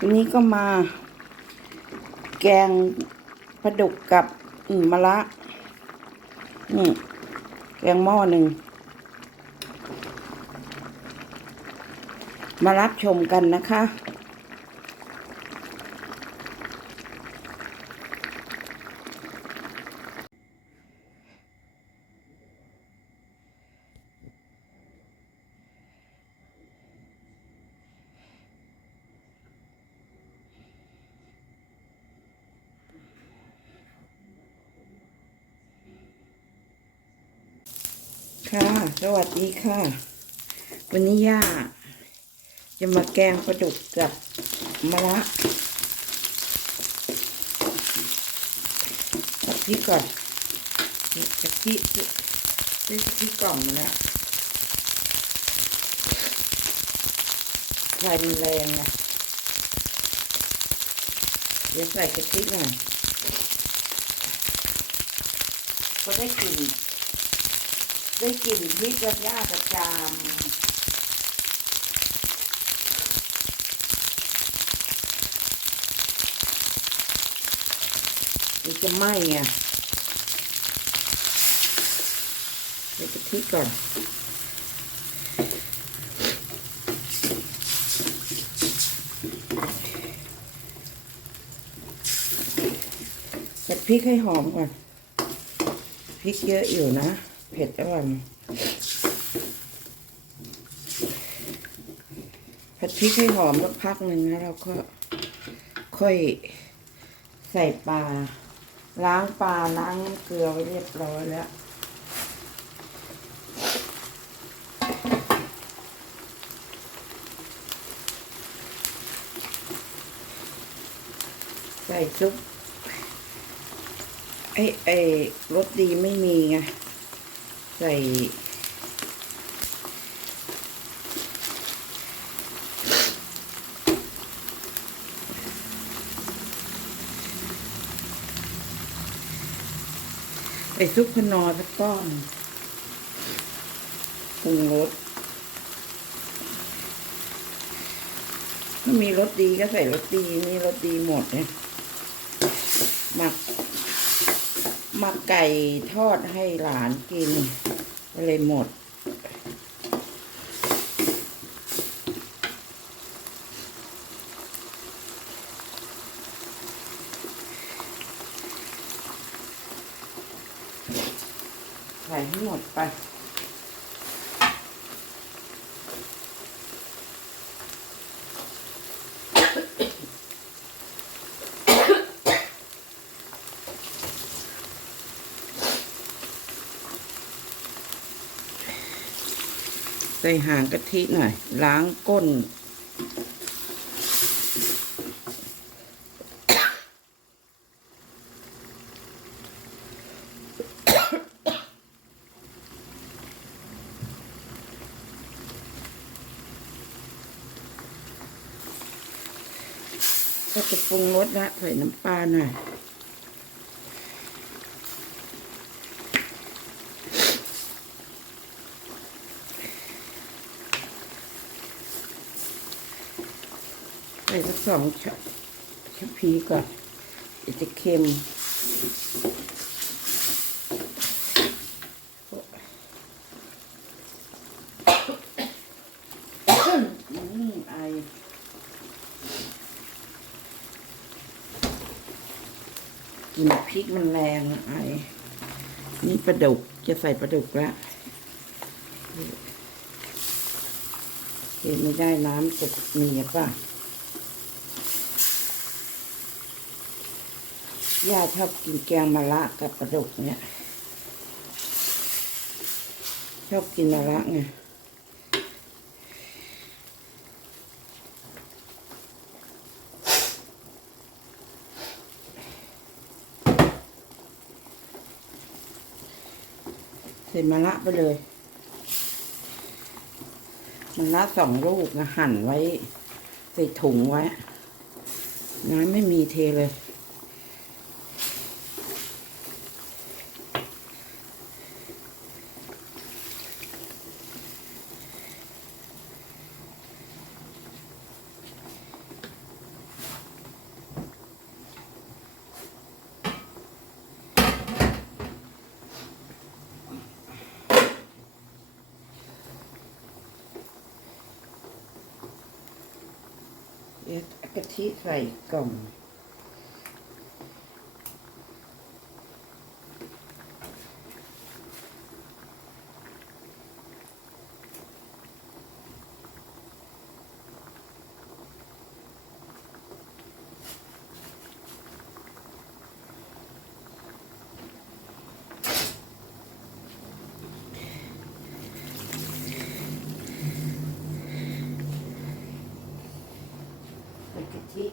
วันนี้ก็มา แกงปลาดุกกับอืมมะระนี่แกงหม้อหนึ่ง มารับชมกันนะคะ ค่ะ สวัสดีค่ะ วันนี้ย่า จะมาแกงปลาดุกกับมะระกะทิก่อนนี่กะทิซื้อกะทิกล่องมาแล้วไฟมันแรงนะเดี๋ยวใส่กะทิหน่อยก็ได้กลิ่น ได้กลิ่นพริกกระย่ากระจามมันจะไหม้ไงใส่กะทิก่อนผัดพริกให้หอมก่อน พริกเยอะอยู่นะ ผ็ดอร่อยผัดพริกให้หอมสักพักหนึ่งแล้วเราก็ค่อยใส่ปลา ล้างปลาล้างน้ำเกลือไว้เรียบร้อยแล้วใส่ซุปไอ้ไอ้รสดีไม่มีไง ใส่ใส่ซุปขนอสักก้อนปรุงรสถ้ามีรสดีก็ใส่รสดีนี่รสดีหมดเนี่ยหมัก มักไก่ทอดให้หลานกินเลยหมด ใส่ให้หมดไป ใส่หางกะทิหน่อย ล้างก้น ก็จะปรุงรสละใส่น้ำปลาหน่อย ส่สักสองชชะพีก่อนเดี๋ยวจะเค็มอืมไอกินพริกมันแรงอะไอ้นี่ปลาดุกจะใส่ปลาดุกแล้วเห็นไม่ได้น้ำจะมีป่ะ ย่าชอบกินแกงมะระกับปลาดุกเนี่ยชอบกินมะระไงใส่มะระไปเลยมะระสองลูกนะหั่นไว้ ใส่ถุงไว้ น้ำไม่มีเทเลย กะทิใส่กล่อง ใส่กะทิ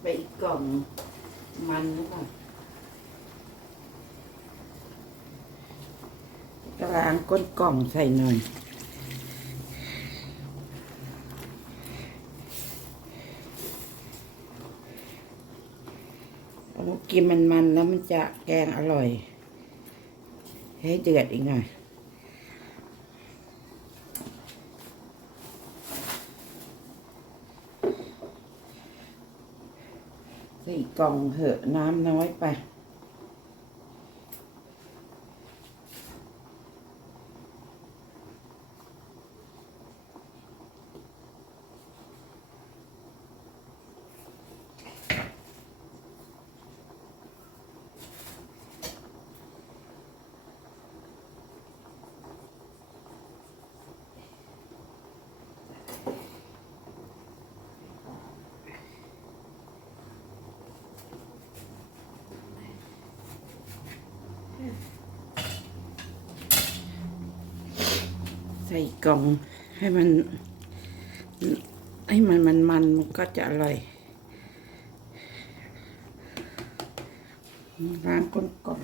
ไปอีกกล่องมันหรือเปล่าจะล้างก้นกล่องใส่หน่อยเอากินมันมันๆแล้วมันจะแกงอร่อย ให้เดือดอีกหน่อย สี่ กล่องเหอะน้ำน้อยไป ส่กล่องให้มัน ให้มันมันมันมันก็จะอร่อยล้างก้นกล่อง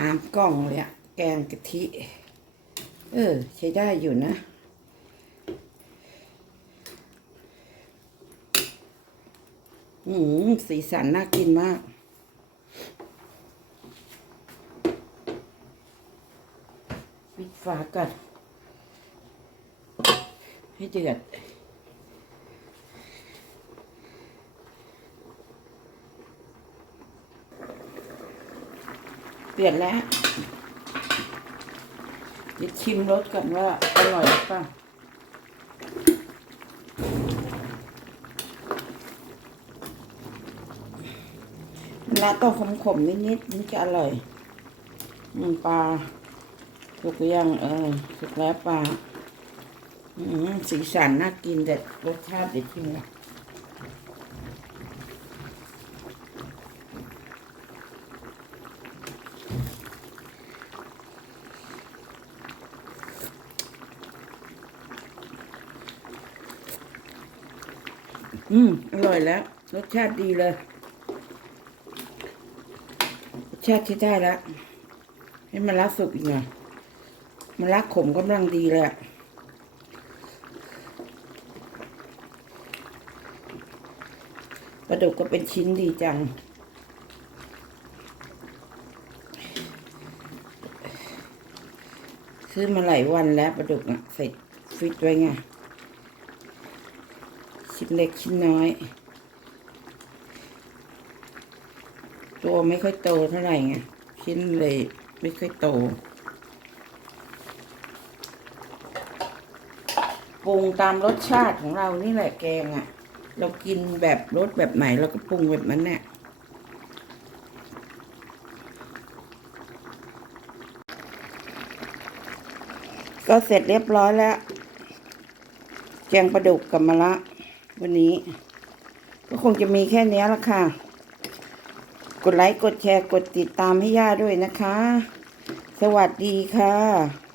สามกล่องเลยอะแกงกะทิ เออ ใช้ได้อยู่นะ อืมสีสันน่ากินมาก ปิดฝาก่อนให้เดือด ปลี่ยนแล้วเดี๋ยวชิมรสก่อนว่าอร่อยหรือเปล่าแล้วต้องขมๆนิดๆถึงจะอร่อยอืมปลาสุกยังเออสุกแล้วปลาอืมสีสันน่ากินแต่รสชาติเด็ดชิมละ อืม อร่อยแล้ว รสชาติดีเลย รสชาติที่ได้แล้ว ให้มันละสุกอีกหน่อยมันละขมกำลังดีเลยอะปลาดุกก็เป็นชิ้นดีจัง ซื้อมาหลายวันแล้วปลาดุกอะใส่ฟิตไว้ไง ชิ้นเล็กชิ้นน้อย ตัวไม่ค่อยโตเท่าไหร่ไงชิ้นเลยไม่ค่อยโตปรุงตามรสชาติของเรานี่แหละแกงอะ่ะ เรากินแบบรสแบบไหนเราก็ปรุงแบบนั้นเนี่ยก็เสร็จเรียบร้อยแล้ว แกงปลาดุกกับมะระ วันนี้ ก็คงจะมีแค่นี้ละค่ะ กดไลค์ กดแชร์ กดติดตามให้ย่าด้วยนะคะ สวัสดีค่ะ